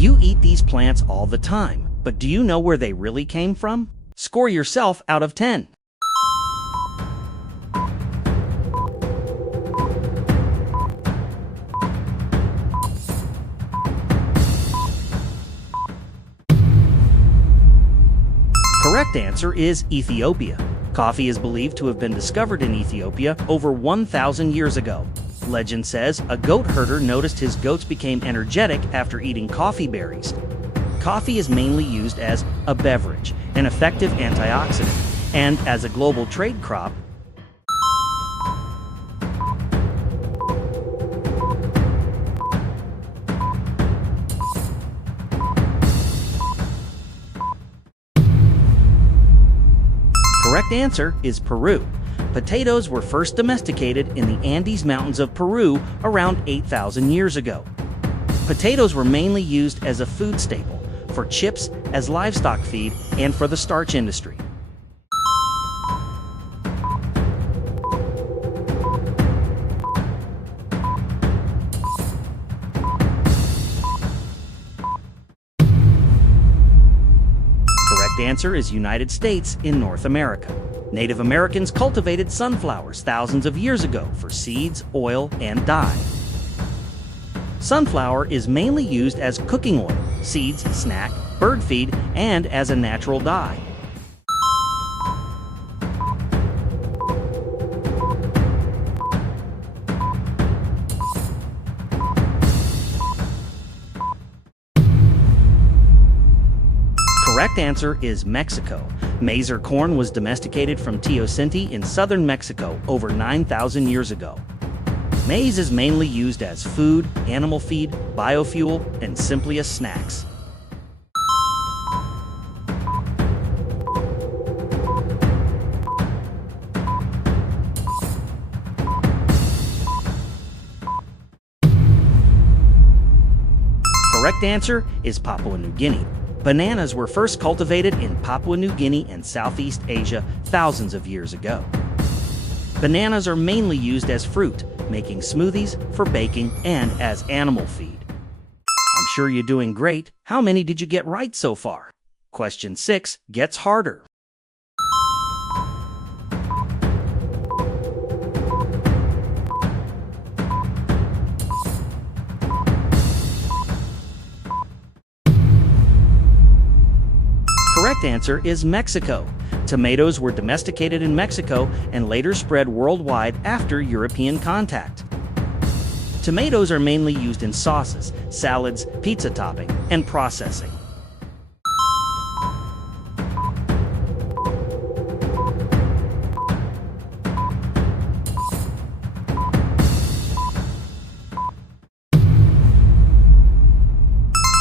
You eat these plants all the time, but do you know where they really came from? Score yourself out of 10. Correct answer is Ethiopia. Coffee is believed to have been discovered in Ethiopia over 1,000 years ago. Legend says a goat herder noticed his goats became energetic after eating coffee berries. Coffee is mainly used as a beverage, an effective antioxidant, and as a global trade crop. Correct answer is Peru. Potatoes were first domesticated in the Andes Mountains of Peru around 8,000 years ago. Potatoes were mainly used as a food staple, for chips, as livestock feed, and for the starch industry. Correct answer is United States in North America. Native Americans cultivated sunflowers thousands of years ago for seeds, oil, and dye. Sunflower is mainly used as cooking oil, seeds, snack, bird feed, and as a natural dye. Correct answer is Mexico. Maize or corn was domesticated from Teosinte in southern Mexico over 9,000 years ago. Maize is mainly used as food, animal feed, biofuel, and simply as snacks. Correct answer is Papua New Guinea. Bananas were first cultivated in Papua New Guinea and Southeast Asia thousands of years ago. Bananas are mainly used as fruit, making smoothies, for baking, and as animal feed. I'm sure you're doing great. How many did you get right so far? Question 6 gets harder. Correct answer is Mexico. Tomatoes were domesticated in Mexico and later spread worldwide after European contact. Tomatoes are mainly used in sauces, salads, pizza topping, and processing.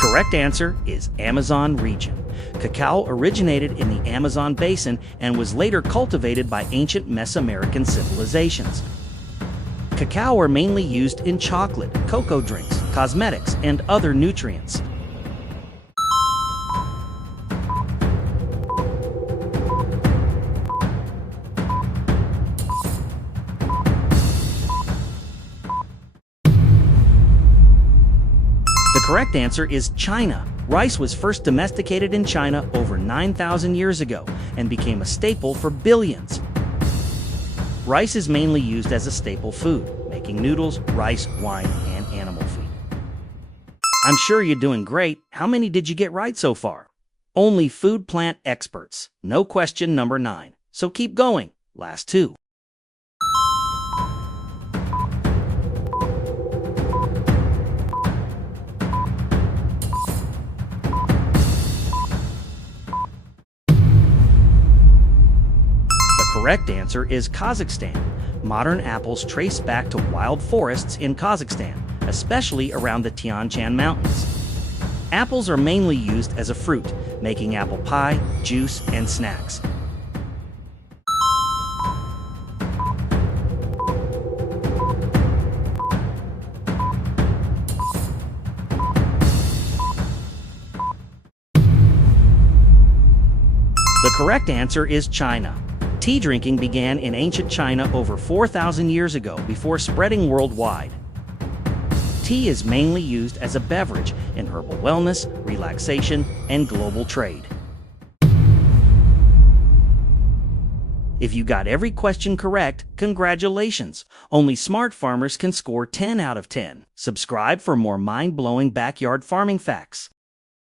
Correct answer is Amazon region. Cacao originated in the Amazon basin and was later cultivated by ancient Mesoamerican civilizations. Cacao are mainly used in chocolate, cocoa drinks, cosmetics, and other nutrients. The correct answer is China. Rice was first domesticated in China over 9,000 years ago and became a staple for billions. Rice is mainly used as a staple food, making noodles, rice, wine, and animal feed. I'm sure you're doing great. How many did you get right so far? Only food plant experts. No question number 9. So keep going. Last 2. The correct answer is Kazakhstan. Modern apples trace back to wild forests in Kazakhstan, especially around the Tian Shan Mountains. Apples are mainly used as a fruit, making apple pie, juice, and snacks. The correct answer is China. Tea drinking began in ancient China over 4,000 years ago before spreading worldwide. Tea is mainly used as a beverage in herbal wellness, relaxation, and global trade. If you got every question correct, congratulations! Only smart farmers can score 10 out of 10. Subscribe for more mind-blowing backyard farming facts.